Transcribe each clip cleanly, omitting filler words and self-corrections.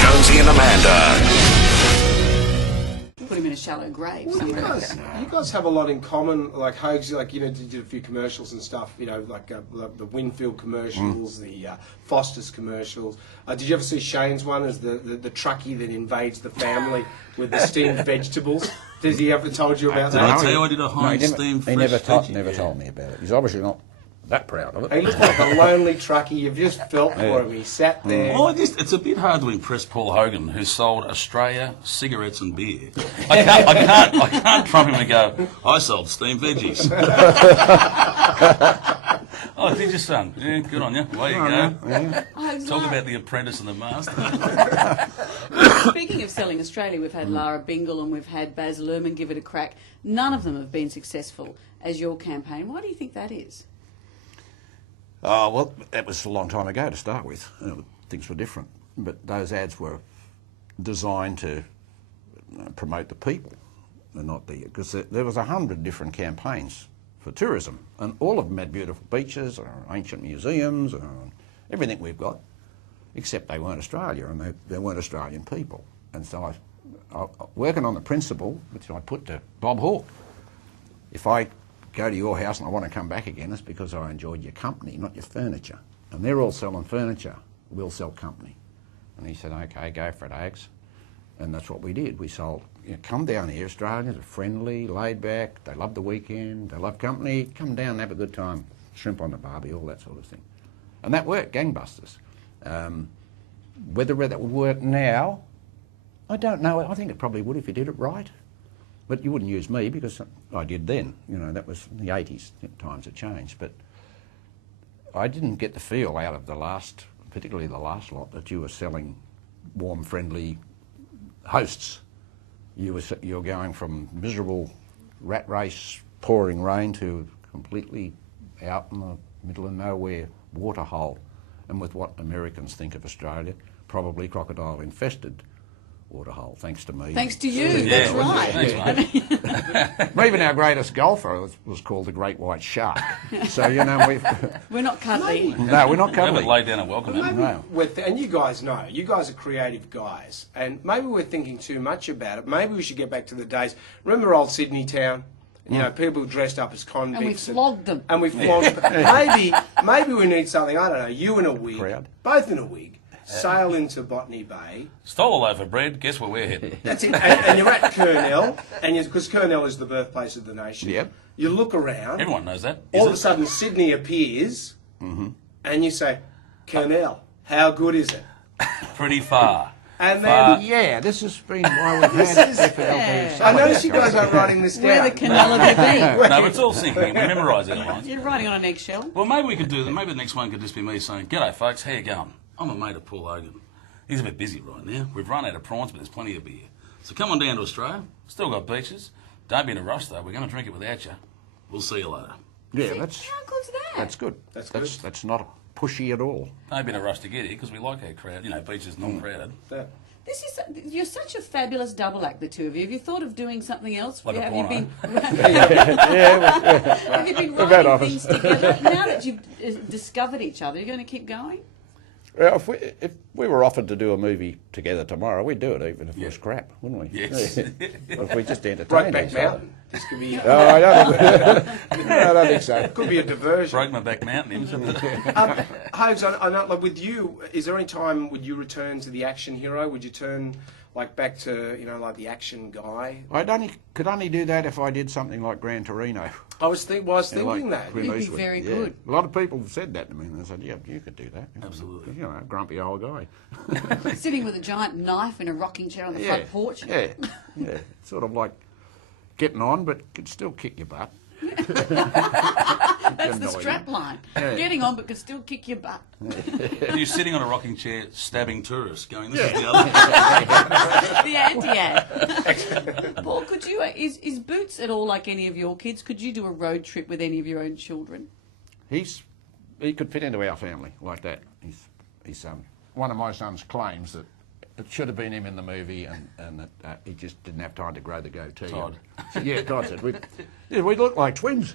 Jonesy and Amanda. Put him in a shallow grave Well, somewhere. you guys have a lot in common. Like Hoax, like you did a few commercials and stuff. Like the Winfield commercials, the Foster's commercials. Did you ever see Shane's one as the truckie that invades the family with the steamed vegetables? Did he ever told you about that? I tell you, I did a high steamed fresh He never veggie. told me about it. He's obviously not that proud of it. He looked like a lonely truckie. You've just felt for him. He sat there. Well, it's a bit hard to impress Paul Hogan, who sold Australia cigarettes and beer. I can't trump him and go, I sold steamed veggies. Oh, did you, son? Yeah, good on you. Away you go. Oh, Talk about the apprentice and the master. Speaking of selling Australia, we've had Lara Bingle and we've had Baz Luhrmann give it a crack. None of them have been successful as your campaign. Why do you think that is? Well, that was a long time ago to start with. Things were different. But those ads were designed to promote the people, and not the... Because there was 100 different campaigns for tourism, and all of them had beautiful beaches, or ancient museums, or everything we've got, except they weren't Australia, and they weren't Australian people. And so I working on the principle, which I put to Bob Hawke, if I go to your house and I want to come back again, it's because I enjoyed your company, not your furniture. And they're all selling furniture, we'll sell company. And he said, okay, go for it, Ags. And that's what we did. We sold, come down here, Australians are friendly, laid back, they love the weekend, they love company, come down and have a good time, shrimp on the barbie, all that sort of thing. And that worked, gangbusters. Whether that would work now, I don't know. I think it probably would if you did it right. But you wouldn't use me because I did then. That was in the 80s, times had changed. But I didn't get the feel out of the last, particularly the last lot, that you were selling warm, friendly hosts. You're going from miserable rat race, pouring rain to completely out in the middle of nowhere waterhole. And with what Americans think of Australia, probably crocodile infested waterhole, thanks to me. Thanks to you, that's right. Thanks, mate. Even our greatest golfer was called the Great White Shark. So, We're not cuddly. No, we're not We cuddly. haven't laid down a welcome. No. And you guys know, you guys are creative guys, and maybe we're thinking too much about it. Maybe we should get back to the days. Remember old Sydney town? People dressed up as convicts. And we flogged them. And we flogged them. Maybe we need something, I don't know, you in a wig, Crowd. both in a wig, sail into Botany Bay. Stole a loaf of bread, guess where we're heading? That's it. And you're at Kurnell, because Kurnell is the birthplace of the nation. Yep. You look around. Everyone knows that. All of a sudden, Sydney appears, and you say, Kurnell, how good is it? Pretty far. And then... Yeah, this has been why we've had difficulties. I notice you guys aren't writing this down. Where the canal have you been? No, it's all sinking. We memorise it lines. You're riding on an eggshell. Well, maybe we could do that. Maybe the next one could just be me saying, "G'day, folks. How you going? I'm a mate of Paul Hogan. He's a bit busy right now. We've run out of prawns, but there's plenty of beer. So come on down to Australia. Still got beaches. Don't be in a rush, though. We're going to drink it without you. We'll see you later." Yeah, How that's good's that? good. That's good. That's not pushy at all. Don't be in a rush to get here because we like our crowd. Beaches non-crowded. Yeah. You're such a fabulous double act, the two of you. Have you thought of doing something else? Like a have you porno. been have you been had writing office. things together? Now that you've discovered each other, you're going to keep going? If we were offered to do a movie together tomorrow, we'd do it, even if it was crap, wouldn't we? Yes. If we just entertained Brokeback each Mountain. This could be... other. I don't think so. could be a diversion. Broke my back mountain. Hogs, I know, like with you, is there any time would you return to the action hero? Would you turn back to like the action guy? Could only do that if I did something like Gran Torino. I was thinking that. Clint You'd be Eastwood, very yeah. good. A lot of people have said that to me, and they said, "Yeah, you could do that." Absolutely. Grumpy old guy. Sitting with a giant knife in a rocking chair on the front porch. Yeah, sort of like getting on, but could still kick your butt. That's the strap line. Yeah. Getting on but could still kick your butt. And you're sitting on a rocking chair stabbing tourists going, "This is the other." The anti-ad. Paul, could you, is Boots at all like any of your kids? Could you do a road trip with any of your own children? He could fit into our family like that. He's one of my sons claims that it should have been him in the movie, and that he just didn't have time to grow the goatee. Todd. So, yeah, Todd said we look like twins.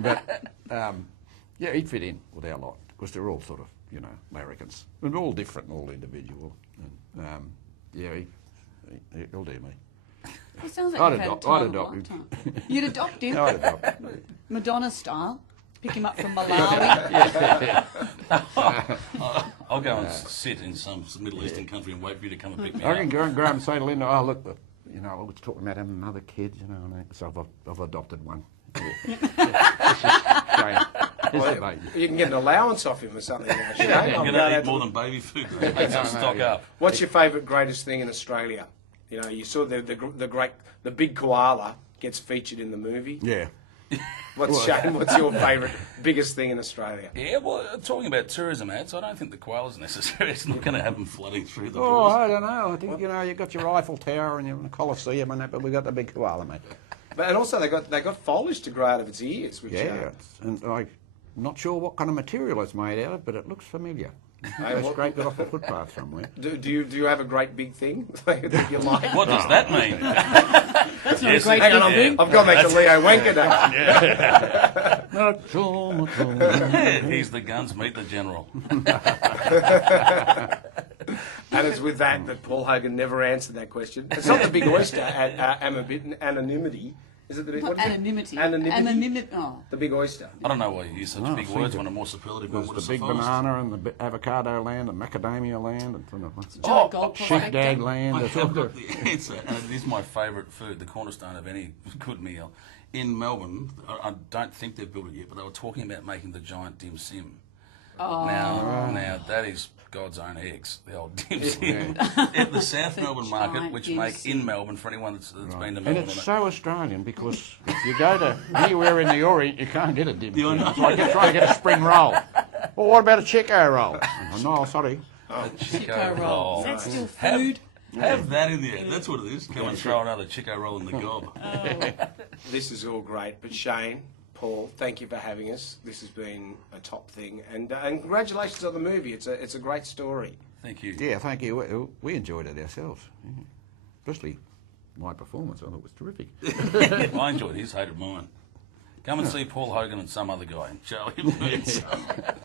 But yeah, he'd fit in with our lot because they're all sort of, you know, larrikins. And all different and all individual. And, yeah, he'll do me. It sounds like I'd you've had a adopt- time I'd of a adopt him. lifetime. You'd adopt him? I'd adopt him. Madonna style. Pick him up from Malawi. I'll go and sit in some Middle Eastern country and wait for you to come and pick me I can up. go and grab and say to Linda, oh, look, you know, I was talking about having another kid, you know, and so I've adopted one. Yeah. It's a baby. You can get an allowance off him or something now, Shane. You're I'm going glad to I eat more than baby food. Make some stock yeah. up. What's your favourite greatest thing in Australia? You know, you saw the big koala gets featured in the movie. Yeah. Shane? What's your favourite biggest thing in Australia? Yeah, well, talking about tourism ads, I don't think the koala's necessary. It's not going to have them flooding through the Oh, doors. I don't know. I think, you know, you've got your Eiffel Tower and your Colosseum and that, but we've got the big koala, mate. And also they got foliage to grow out of its ears, which Yeah. And I'm not sure what kind of material it's made out of, but it looks familiar. It's what- scraped it off a footpath somewhere. do you have a great big thing that you like? What does that mean? That's not Yes, a great Hang on, thing. I've gone back to Leo Wenker now. Not sure, not sure. He's the guns, meet the general. And it's with that Paul Hogan never answered that question. It's not the big oyster at anonymity. Is it the big Not what is it? anonymity. Anonymity. Anonymity. Oh. The big oyster. I don't know why you use such No, big I think words it- when a more superlative one There's would the have big sufficed. banana and the avocado land and macadamia land and Giant gold sheepdag prospector. land. I There's all have the- got the answer, and it is my favourite food, the cornerstone of any good meal. In Melbourne, I don't think they've built it yet, but they were talking about making the giant dim sim. Oh. Now that is God's own eggs, the old dim sim. At the South Melbourne market, giant which dim make sim. in Melbourne for anyone that's been to And Melbourne. it's so Australian because if you go to anywhere in the Orient, you can't get a dim Yeah, I sum. know. It's like you're trying to get a spring roll. Well, what about a Chico roll? Oh, no, sorry. Chico roll. Is that still Have- food? Have that in there. That's what it is. Come and throw another Chico roll in the gob. This is all great, but Shane, Paul, thank you for having us. This has been a top thing, and congratulations on the movie. It's a great story. Thank you. Yeah, thank you. We enjoyed it ourselves. Yeah. Especially my performance. I thought it was terrific. I enjoyed his, hated mine. Come and see Paul Hogan and some other guy, Charlie Boots.